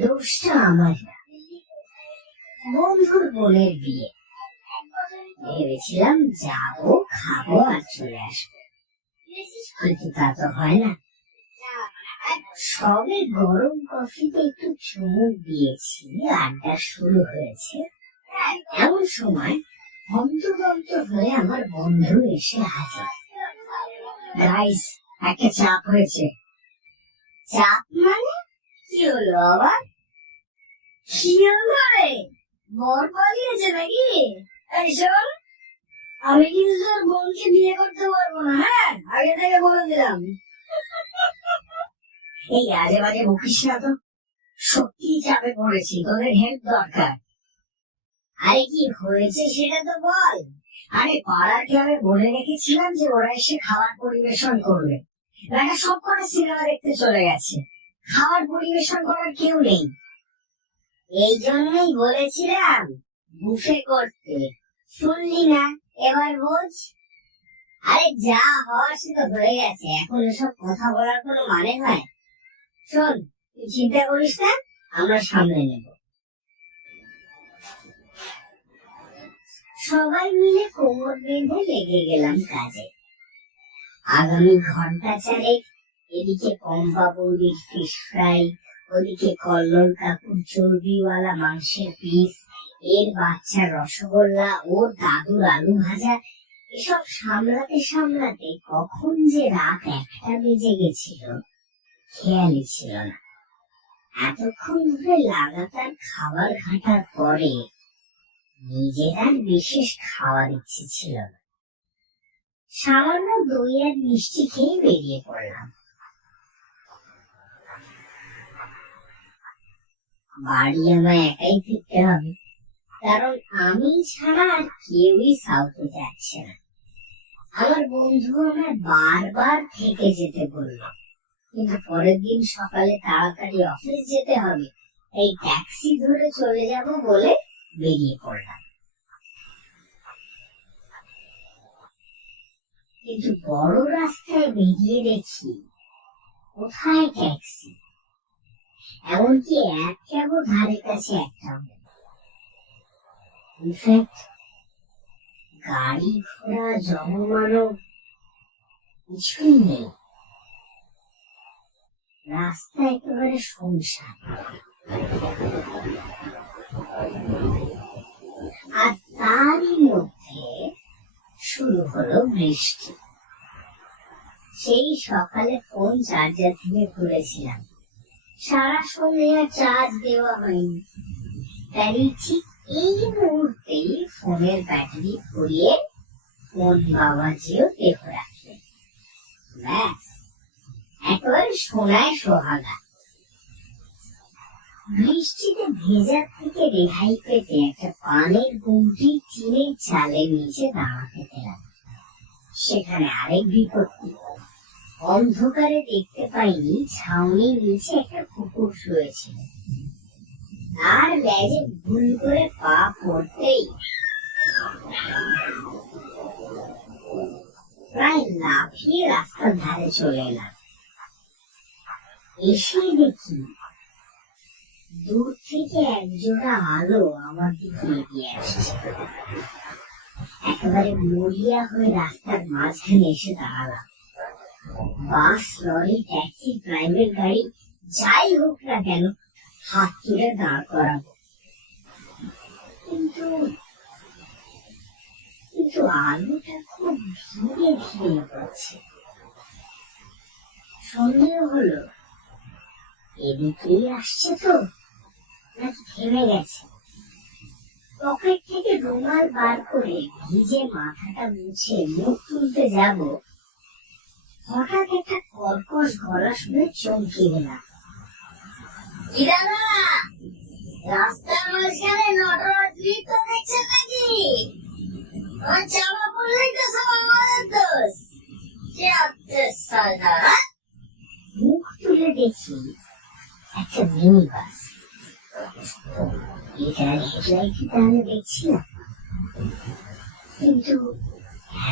দোষটা আমার না, বন্ধুর বোনের বিয়ে। ভেবেছিলাম যাবো, খাবো আর চলে আসবো, কিন্তু তা তো হয় না। সবে গরম কফিতে একটু চুমুক দিয়েছি, আড্ডা শুরু হয়েছে। এমন সময় হন্তদন্ত হয়ে আমার বন্ধু এসে হাজির। গাইস, একটা চাপ হয়েছে। চাপ মানে কি হলো আবার? কি হলো রে? বর পালিয়েছে নাকি? এই শোন, আমি কিন্তু তোর বোনকে বিয়ে করতে পারবো না, হ্যাঁ, আগে থেকে বলে দিলাম। এই আজে বাজে বকিস না তো, সত্যি চাপে পড়েছি, তোদের হেল্প দরকার। আরে কি হয়েছে সেটা তো বল। আরে পাড়ার ক্লাবে বলে রেখেছিলাম যে ওরা এসে খাবার পরিবেশন করবে। বেটা সব কটা সিনেমা দেখতে চলে গেছে, খাবার পরিবেশন করার কেউ নেই। এই জন্যই বলেছিলাম বুফে করতে, শুনলি না? এবার বোঝ। আরে যা হওয়ার সে তো হয়ে গেছে, এখন এসব কথা বলার কোনো মানে হয়? শোন, তুই চিন্তা করিস না, আমরা সামলে নেব। সবাই মিলে কোমর বেঁধে লেগে গেলাম কাজে। আগামী ঘন্টা চারেক এদিকে পম্পা বৌদির ফিশ ফ্রাই, ওদিকে কল্লোল কাকুর চর্বিওয়ালা মাংসের পিস, এর বাচ্চার রসগোল্লা, ওর দাদুর আলু ভাজা। এসব সামলাতে সামলাতে কখন যে রাত 1টা বেজে গেছিল খেয়ালই ছিল না। এতক্ষণ ধরে লাগাতার খাবার ঘাঁটার পরে নিজের আর বিশেষ খাওয়ার ইচ্ছে ছিল না। সামান্য দই আর মিষ্টি খেয়ে বেরিয়ে পড়লাম। বাড়ি আমায় একাই ফিরতে হবে, কারণ আমি ছাড়া আর কেউই সাউথে যাচ্ছে না। আমার বন্ধু আমায় বারবার থেকে যেতে বলল, কিন্তু পরের দিন সকালে তাড়াতাড়ি অফিস যেতে হবে, এই ট্যাক্সি ধরে চলে যাব বলে বেরিয়ে পড়লাম। কিন্তু বড় রাস্তায় বেরিয়ে দেখি কোথায় ট্যাক্সি, এমনকি এক ক্যাবও ধারে কাছে একটাও নেই। ইনফ্যাক্ট গাড়ি ঘোড়া জনমানব কিছুই নেই, রাস্তা একেবারে শুনশান। আর তারই মধ্যে শুরু হলো বৃষ্টি। সেই সকালে ফোন চার্জার থেকে খুলেছিলাম, সারা সন্ধ্যে আর চার্জ দেওয়া হয়নি। তাই ঠিক এই মুহূর্তেই ফোনের ব্যাটারি ফুরিয়ে ফোন বাবাজিও দেখে রাখলেন। ব্যাস, একেবারে সোনায় সোহাগা। বৃষ্টিতে ভেজা থেকে রেহাই পেতে একটা পানের গুমটি টিনের চালের নিচে দাঁড়াতে পেলাম। সেখানে আরেক বিপত্তি, অন্ধকারে দেখতে পাইনি ছাউনির নিচে একটা কুকুর শুয়েছিল। আর লেজে ভুল করে পা পড়তেই প্রায় লাফিয়ে রাস্তার ধারে চলে এলাম। এসে দেখি দূর থেকে একজোড়া আলো আমার দিকে এগিয়ে আসছে। একেবারে মরিয়া হয়ে রাস্তার মাঝখানে এসে দাঁড়ালাম। বাস, লরি, ট্যাক্সি, প্রাইভেট গাড়ি যাই হোক না কেন হাত তুলে দাঁড় করাবো। কিন্তু আলোটা খুব ধীরে ধীরে পড়ছে। সন্দেহ হলো এদিকেই আসছে তো, নাকি থেমে গেছে। পকেট থেকে রুমাল বার করে ভিজে মাথাটা মুছে মুখ তুলতে যাব, হঠাৎ একটা কর্কশ গলা শুনে চমকে গেলাম। কি দাদা, রাস্তার মাঝখানে নটরাজ নৃত্য দেখছেন নাকি? আমার জামা পড়লেই তো সব আমাদের দোষ। মুখ তুলে দেখি একটা মিনি বাস। এটার হেডলাইট তাহলে দেখছি না, কিন্তু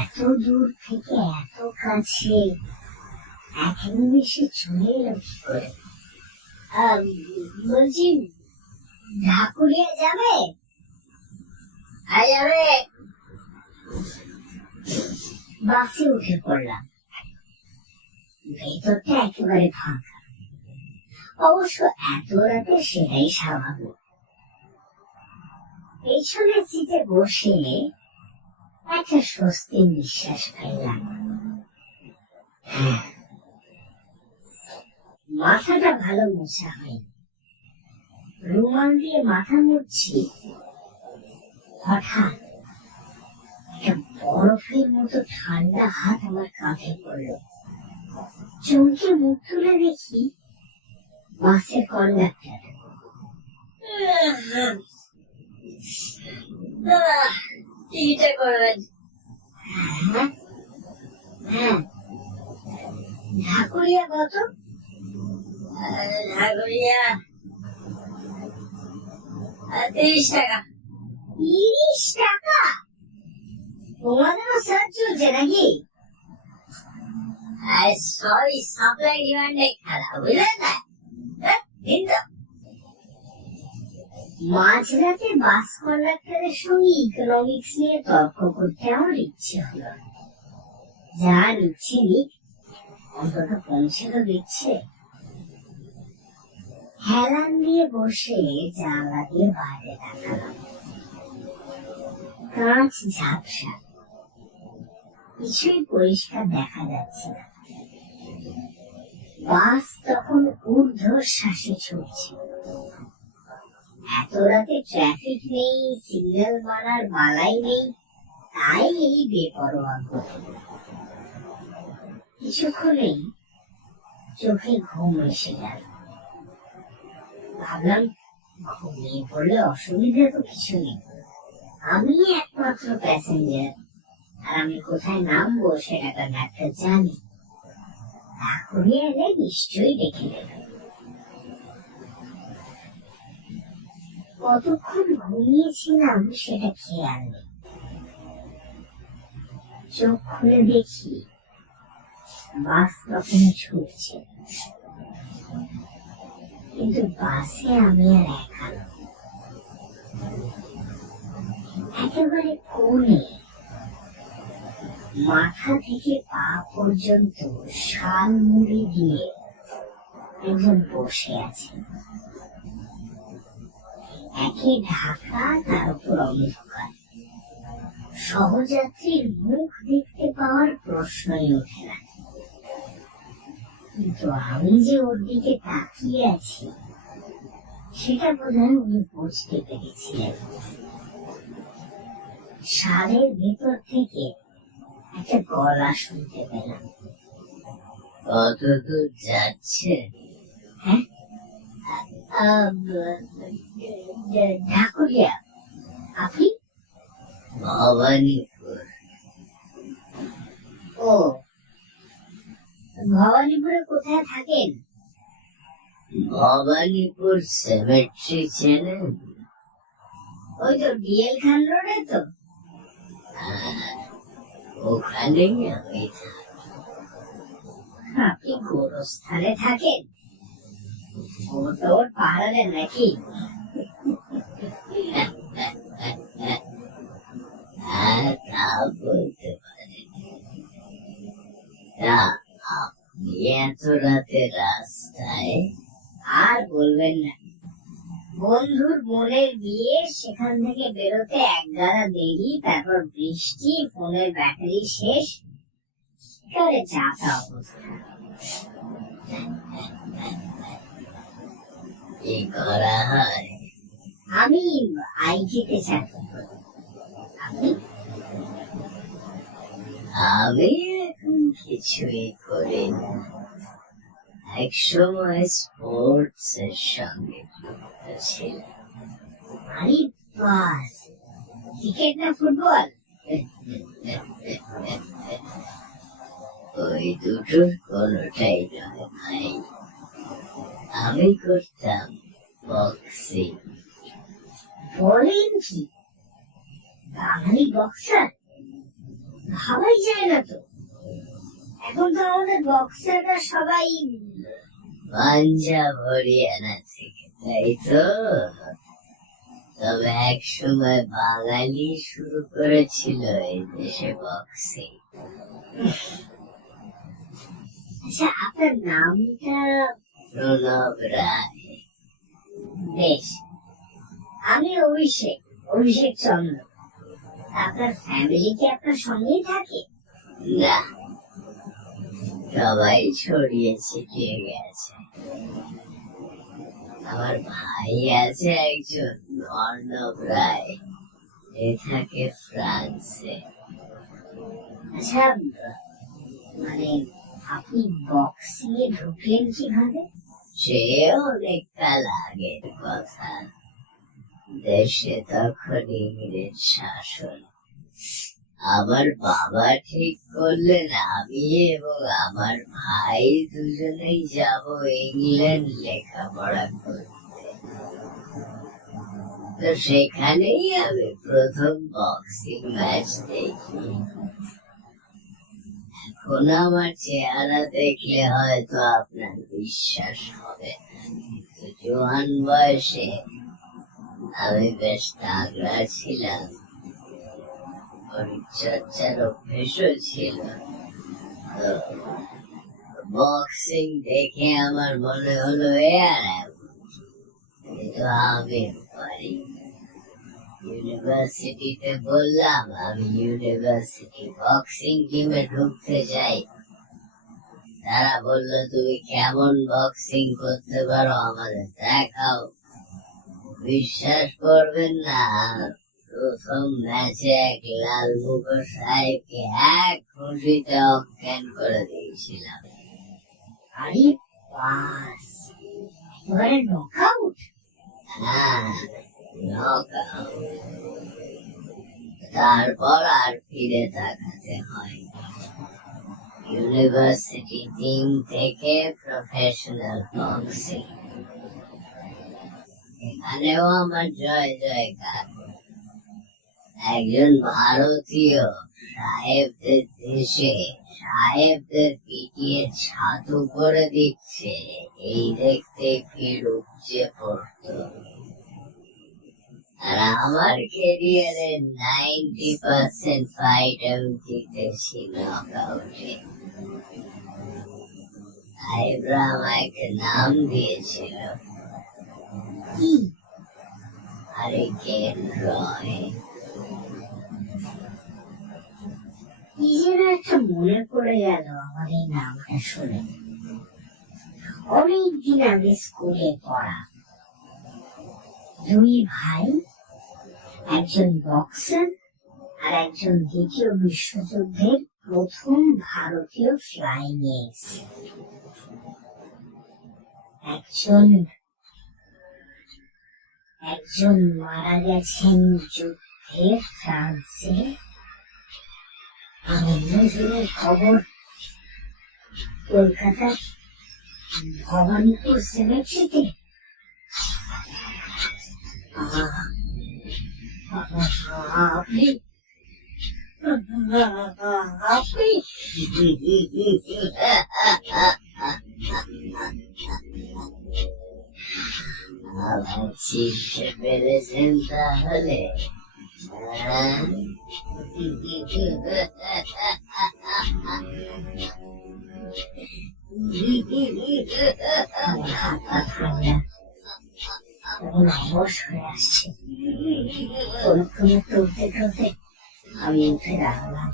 এত দূর থেকে এত কাছে এক নিমেষে চলে এলো কি করে? বলছি, ঢাকুরিয়া যাবে? যাবে। বাসে উঠে পড়লাম। ভেতরটা একেবারে ফাঁকা। অবশ্য এত রাতে সেটাই স্বাভাবিক। পেছনের সিটে বসে একটা স্বস্তির নিঃশ্বাস ফেললাম। মাথাটা ভালো মোছা হয়নি। রুমাল দিয়ে মাথা মুছছি, হঠাৎ একটা বরফের মতো ঠান্ডা হাত আমার কাঁধে পড়ল। চমকে মুখ তুলে দেখি বাসের কন্ডাক্টর। টিকিটটা করবেন? হ্যাঁ। ঢাকুরিয়া কত? ঢাকুরিয়া 30 টাকা। 30 টাকা? তোমাদেরও সার্চ চলছে নাকি? সরি, সাপ্লাই ডিমান্ডে খেলা, বুঝলেন না? কিন্তু মাঝরাতে বাস কন্ডাক্টরের সঙ্গে ইকোনমিক্স নিয়ে তর্ক করতে আমার ইচ্ছে হলো। যা নিচ্ছে নিক, অন্তত পৌঁছে তো দিচ্ছে। হেলান দিয়ে বসে জানলা দিয়ে বাইরে তাকালাম। কাঁচ ঝাপসা, কিছুই পরিষ্কার দেখা যাচ্ছে না। বাস তখন ঊর্ধ্বশ্বাসে ছুটছে। এত রাতে ট্রাফিক নেই, সিগন্যাল মানার বালাই নেই, তাই এই বেপরোয়া গতি। কিছুক্ষণেই চোখে ঘুম এসে গেল। ভাবলাম, ঘুমিয়ে পড়লে অসুবিধা তো কিছু নেই। আমি একমাত্র প্যাসেঞ্জার, আর আমি কোথায় নামবো সেটা কন্ডাক্টর জানি। ঢাকুরিয়া এলে নিশ্চয়ই দেখে নেবে। কতক্ষণ ঘুমিয়েছিলাম সেটা খেয়াল নেই। চোখ খুলে দেখি বাস তখন ছুটছে, কিন্তু বাসে আমি আর একা নই। একেবারে কোণে, মাথা থেকে পা পর্যন্ত শাল মুড়ি দিয়ে একজন বসে আছে। একে ঢাকা, তার উপর অন্ধকার। সহযাত্রীর মুখ দেখতে পাওয়ার প্রশ্নই ওঠে না। কিন্তু আমি যে ওর দিকে তাকিয়ে আছি সেটা বোধহয় উনি বুঝতে পেরেছিলেন। শালের ভেতর থেকে একটা গলা শুনতে পেলাম। কত দূর যাচ্ছে? হ্যাঁ, ঢাকুরিয়া। আপনি? ভবানীপুর। ও, ভবানীপুরে কোথায় থাকেন? ভবানীপুর সেমেট্রি চেনেন? ওই তো ডিএল খান রোডে তো। ওখানেই আমি থাকি। আপনি গোরস্থানে থাকেন? ওর পাহারা দেন নাকি? তা বলতে পারেন। আপনি এত রাতে রাস্তায়? আর বলবেন না, বন্ধুর বোনের বিয়ে, সেখান থেকে বেরোতে একগাদা দেরি, তারপর বৃষ্টি, ফোনের ব্যাটারি শেষ, একেবারে যাতা অবস্থা। কি করা হয়? আমি আইটিতে চাকরি করি। আপনি? আমি এখন কিছুই করি না। এক সময় স্পোর্টস এর সঙ্গে যুক্ত ছিলাম। আরে বাস, ক্রিকেট না ফুটবল? ওই দুটোর কোনোটাই নয় ভাই। আমি করতাম বক্সিং। বলেন কি? বাঙালি বক্সার? ভাবাই যায় না তো। এখন তো আমাদের বক্সাররা সবাই পাঞ্জাব হরিয়ানা থেকে, তাই তো? তবে এক সময় বাঙালি শুরু করেছিল এই দেশে বক্সিং। আচ্ছা, আপনার নামটা? প্রণব রায়। বেশ, আমি অভিষেক চন্দ্র। আপনার ফ্যামিলি কি আপনার সঙ্গেই থাকে? না, সবাই ছড়িয়ে ছিটিয়ে গেছে। আমার ভাই আছে একজন, অর্ণব রায়, এ থাকে ফ্রান্সে। আচ্ছা, মানে আপনি বক্সিং এ ঢুকলেন কিভাবে? সে অনেক কাল আগের কথা। দেশে তখন ইংরেজ শাসন। আমার বাবা ঠিক করলেন আমি এবং আমার ভাই দুজনেই যাব ইংল্যান্ড লেখাপড়া করতে। তো সেখানেই আমি প্রথম বক্সিং ম্যাচ দেখি। এখন আমার চেহারা দেখলে হয়তো আপনার বিশ্বাস হবে না, কিন্তু জোয়ান বয়সে আমি বেশ তাগড়া ছিলাম। পরিচর্যার অভ্যেসও ছিল। তো বক্সিং দেখে আমার মনে হলো কিন্তু আমি পারি। ইউনিভার্সিটিতে বললাম আমি ইউনিভার্সিটি বক্সিং টিমে ঢুকতে চাই। তারা বলল, তুমি কেমন বক্সিং করতে পারো আমাদের দেখাও। বিশ্বাস করবেন না, প্রথম ম্যাচে এক লাল মুখো সাহেবকে এক খুশিতে অজ্ঞান করে দিয়েছিলাম। আরে বাস, একেবারে নকআউট? হ্যাঁ, নকআউট। তারপর আর ফিরে তাকাতে হয়। ইউনিভার্সিটি টিম থেকে প্রফেশনাল বক্সিং, এখানেও আমার জয় জয়কার। একজন ভারতীয় সাহেবদের দেশে সাহেবদের পিটিয়ে ছাতু করে দিচ্ছে, এই দেখতে ফির উপচে পড়ত। আর আমার ক্যারিয়ারের 90% ফাইট আমি জিতেছি নকআউটে। সাহেবরা আমাকে নাম দিয়েছিল, হারিকেন রয়। নিজের একটা মনে পড়ে গেল আমার এই নামটা শুনে। অনেকদিন আগে স্কুলে পড়া দুই ভাই, একজন বক্সার আর একজন দ্বিতীয় বিশ্বযুদ্ধের প্রথম ভারতীয় ফ্লাইং এক্স। একজন মারা গেছেন যুদ্ধে ফ্রান্সে, আর অন্যজনের খবর কলকাতার ভবানীপুর সিমেট্রিতে। আপনি আবার চিনতে পেরেছেন তাহলে? অবশ হয়ে আসছে। টলতে টলতে আমি উঠে দাঁড়ালাম।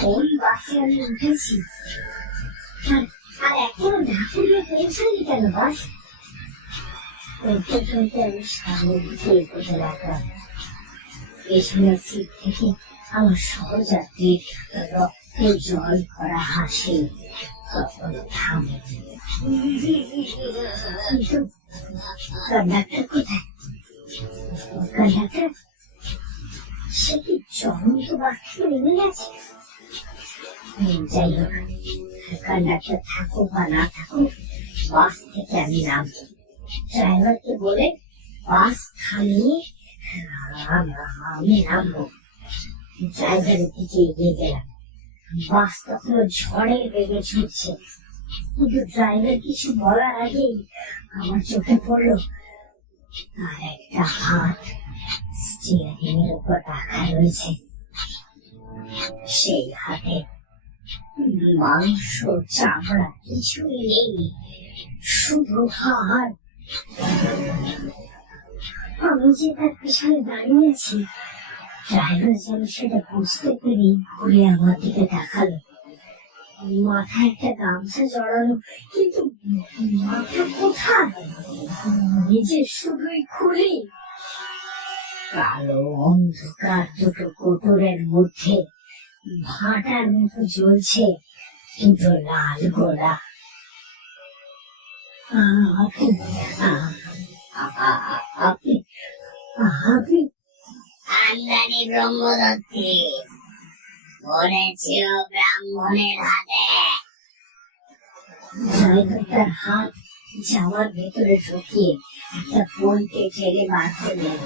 কোন বাসে আমি উঠেছি? আর এখনো ঢাকুরে পৌঁছায়নি কেন বাস? টলতে আমি সামনের দিকে এগোতে লাগলাম। পেছনের সিট থেকে আমার সহযাত্রীর রক্তে জল করা হাসি তখন থামে। কিন্তু কন্ডাক্টর কোথায়? কন্ডাক্টর সে কি চলন্ত বাস থেকে নেমে গেছে? যাই হোক, কন্ডাক্টর থাকুক বা না থাকুক, বাস থেকে আমি নামবো। ড্রাইভারকে বলে বাস থামিয়ে আমি নামবো। ড্রাইভারের দিকে এগিয়ে গেলাম। বাসটা পুরো ঝড়ের বেগে ছুটছে, কিন্তু ড্রাইভার কিছু বলার আগেই আমার চোখে পড়লো আর একটা হাত স্টিয়ারিং এর উপর রাখা রয়েছে। সেই হাতে মাংস চামড়া কিছুই নেই, শুধু হাড়। আমি যে তার পিছনে দাঁড়িয়ে আছি, ড্রাইভার যেন সেটা বুঝতে পেরে ঘুরে আমার দিকে তাকালো। মাথায় একটা গামছা জড়ানো, কিন্তু মাথা কোথায়? নিজের শুধুই খুলি। কালো অন্ধকার দুটো কোটরের মধ্যে ভাটার মতো জ্বলছে দুটো লাল গোলা। আপনি আমদানি ব্রহ্মদত্তী মরেছিল ব্রাহ্মণের হাতে। ড্রাইভার তার হাত জামার ভেতরে ঢুকিয়ে একটা বইতে ঠেলে বার করলেন।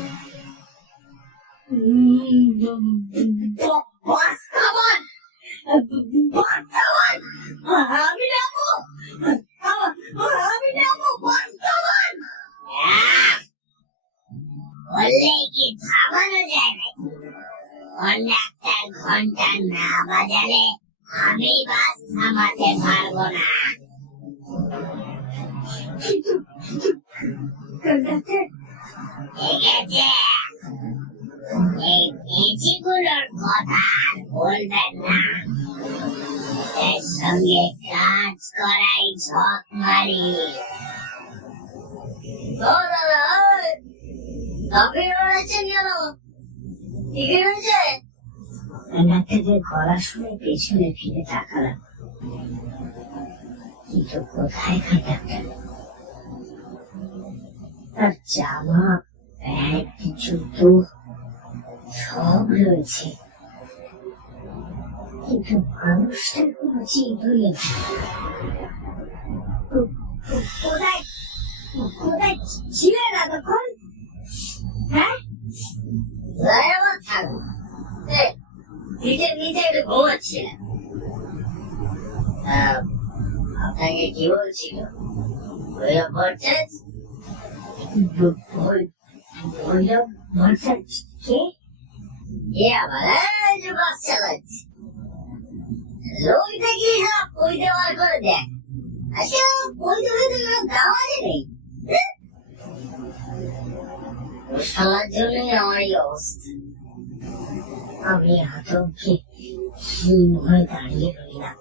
আমি যাবো, আমি যাবো, বললেই কি থামানো যায় নাকি? কন্ডাক্টর ঘন্টা না বাজালে আমি বাস থামাতে পারবো না। এই পেঁচিগুলোর কথা আর বলবেন না, এর সঙ্গে কাজ করাই ঝক মারি। কন্ডাক্টরের গলা শুনে পেছনে ফিরে তাকালাম, কিন্তু কোথায় কন্ডাক্টর? তার জামা, প্যান্ট, জুতো সব রয়েছে, কিন্তু মানুষটার কোনো চিহ্নই নেই। কোথায় কোথায় ছিলেন এতক্ষণ? হ্যাঁ, নিজের নিজে একটু ঘুমাচ্ছিলেন। আপনাকে কি বলছিল? ভৈরব ভট্টাচ? ভৈরব ভট্টাচ কে? কে আবার? যে বাস চালাচ্ছে লোক দেখি সব বই দেওয়ার করে দেখ। আচ্ছা, বই দেওয়া দাওয়াজে নেই। শালার জন্যই আমার এই অবস্থা। আমি আতঙ্কে হীন হয়ে দাঁড়িয়ে রইলাম।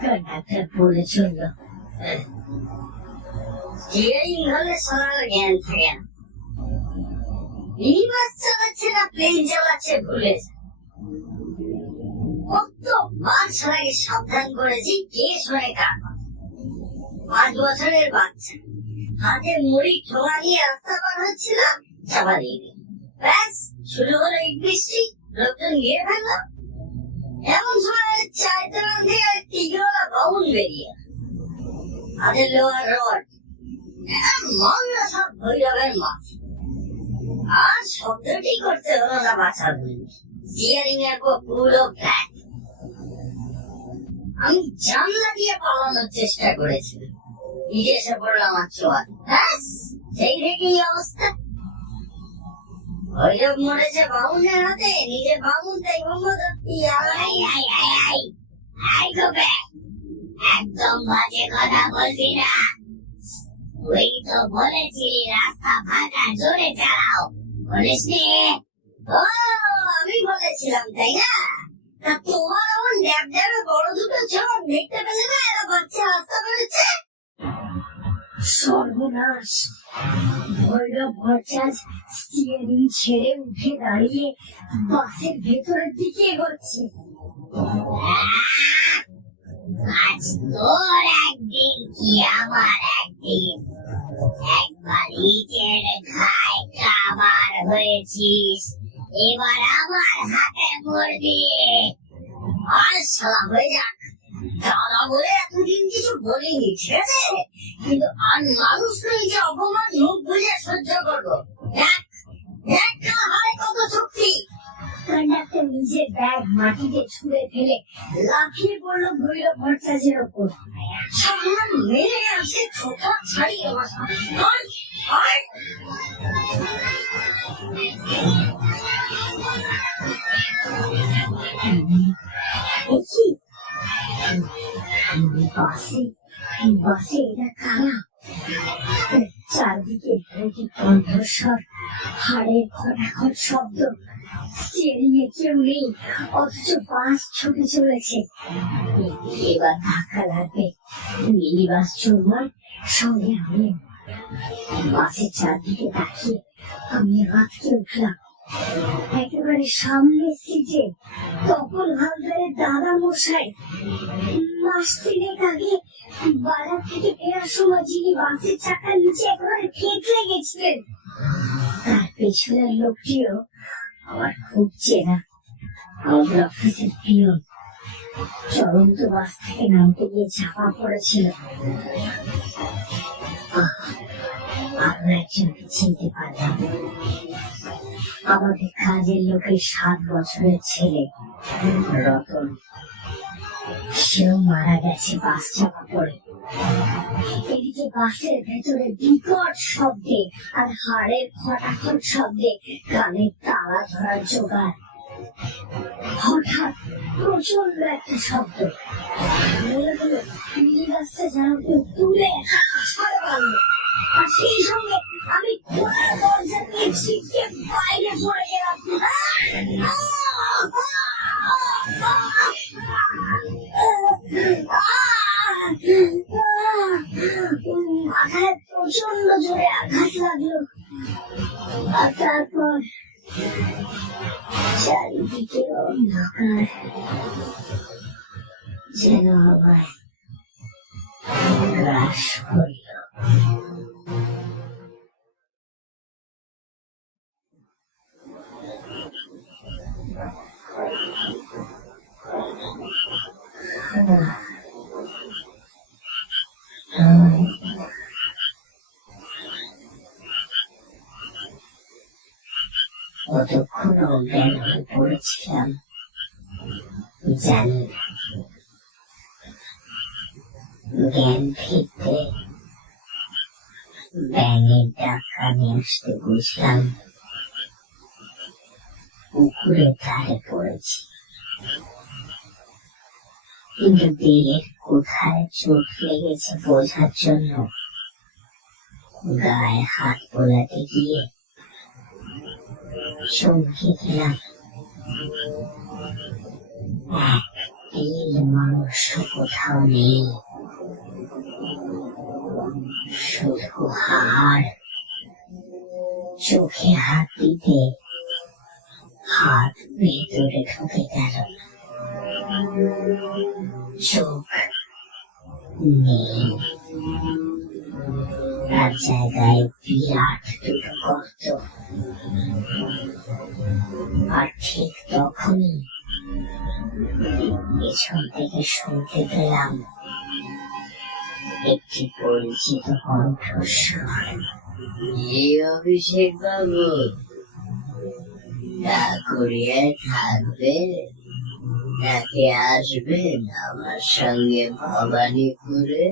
কন্ডাক্টর বলে চলল, স্টিয়ারিং হলে সারার জ্ঞান থাকে না। বাস চালাচ্ছে না প্লেন চালাচ্ছে ভুলে যায়। কতবার সবাইকে সাবধান করেছি, কে শোনে কার কথা। 5 বছরের বাচ্চা হাতে মুড়ি ঠোঙা নিয়ে রাস্তা পার হচ্ছিলাম, চাপা দিয়ে দিল। ব্যাস শুরু হলো এই বৃষ্টি, লোকজন গিয়ে ফেললো। এমন সময় চায়ের দোকান থেকে টিকিওয়ালা বাউন বেরিয়ে হাতে লোহার রড, মংলা সব ভৈরবের মাছ। আর শব্দটি করতে হলো না বাঁচার জন্য। স্টিয়ারিং এর পুরো ফ্ল্যাট। আমি জানলা দিয়ে পালানোর চেষ্টা করেছিলাম, নিজে এসে পড়লাম আমার চোয়াল। ব্যাস সেই থেকেই অবস্থা। ভৈরব মরেছে বাউনের হাতে, নিজে বাউন তাই ব্রহ্মদত্তী। একদম বাজে কথা বলবি না। ওই তো বলেছিলি রাস্তা ফাঁকা, জোরে চালাও, বলিসনি? ও, আমি বলেছিলাম তাই না? তা তোমার এমন ড্যাব ড্যাবে বড় দুটো চোখ দেখতে পেলে না এরা বাচ্চা রাস্তা বেরোচ্ছে? সর্বনাশ! ভৈরব ভট্টাচ স্টিয়ারিং ছেড়ে উঠে দাঁড়িয়ে বাসের ভেতরের দিকে এগোচ্ছে। আজ তোর একদিন কি আমার একদিন। একবার ইটের ঘায়ে কাবার হয়েছিস, এবার আমার হাতে মরবি। আর শালা হয়ে যাক, দাদা বলে এতদিন কিছু বলিনি, ঠিক আছে? কিন্তু আর মানুষ নই যে অপমান মুখ বুঝে সহ্য করবো। দেখ দেখ হারে কত শক্তি। কন্ডাক্টর নিজের ব্যাগ মাটিতে ছুঁড়ে ফেলে লাফিয়ে পড়লো ভৈরব ভট্টাচার্যের ওপর। সামনে মেরে আসে ছোটা ছাড়িয়ে বসা। বাসে এরা কারা? চারদিকে ভৌতিক কণ্ঠস্বর, হাড়ের খটাখট শব্দ। স্টিয়ারিং এ কেউ নেই, অথচ বাস ছুটে চলেছে। এবার ধাক্কা লাগবে, মিনি বাস চলবার সঙ্গে আমি। বাসের চারদিকে তাকিয়ে আমি আটকে উঠলাম। একেবারে সামনের সিটে তপন হালদারের দাদা মশাই। মাস তিনেক আগে বাজার থেকে ফেরার সময় যিনি বাসের চাকার নিচে একেবারে থেতলে গেছিলেন, তার পেছনের লোকটিও আমার খুব চেনা। আমাদের অফিসের পিয়ন চলন্ত বাস থেকে নামতে গিয়ে চাপা পড়েছিল। আমরা একজনকে চিনতে পারলাম। আমাদের কাজের লোকের 7 বছরের ছেলে রতন। সেও মারা গেছে বাস চাপা পড়ে। এদিকে বাসের ভেতরে বিকট শব্দে আর হাড়ের খটাখট শব্দে কানের তালা ধরার জোগাড়। হঠাৎ প্রচন্ড একটা শব্দ, মনে হলো মিনি বাসটা যেন কেউ তুলে একটা আছাড় মারল। আর সেই সঙ্গে আমি দরজা দিয়ে ছিটকে বাইরে পড়ে গেলাম। মাথায় প্রচন্ড জোরে আঘাত লাগলো। আর তারপর চারিদিকে অন্ধকার, যেন আমায় গ্রাস করল। কতক্ষণ অজ্ঞান হয়ে পড়েছিলাম জানি না। জ্ঞান ফিরতে ব্যাঙের ডাক কানে আসতে বুঝলাম পুকুরের ধারে পড়েছি। কিন্তু দেহের কোথায় চোট লেগেছে বোঝার জন্য গায়ে হাত বোলাতে গিয়ে চমকে গেলাম। এক তিল মানুষ কোথাও নেই, শুধু হাড়। চোখে হাত দিতে হাত ভেতরে ঢুকে গেল, চোখ নেই। তার জায়গায় বিরাট দুটো গর্ত। আর ঠিক তখনই পেছন থেকে শুনতে পেলাম একটি পরিচিত কণ্ঠস্বর। অভিষেক বাবু, না করিয়ে থাকবে নাকি আসবেন আমার সঙ্গে ভবানীপুরে?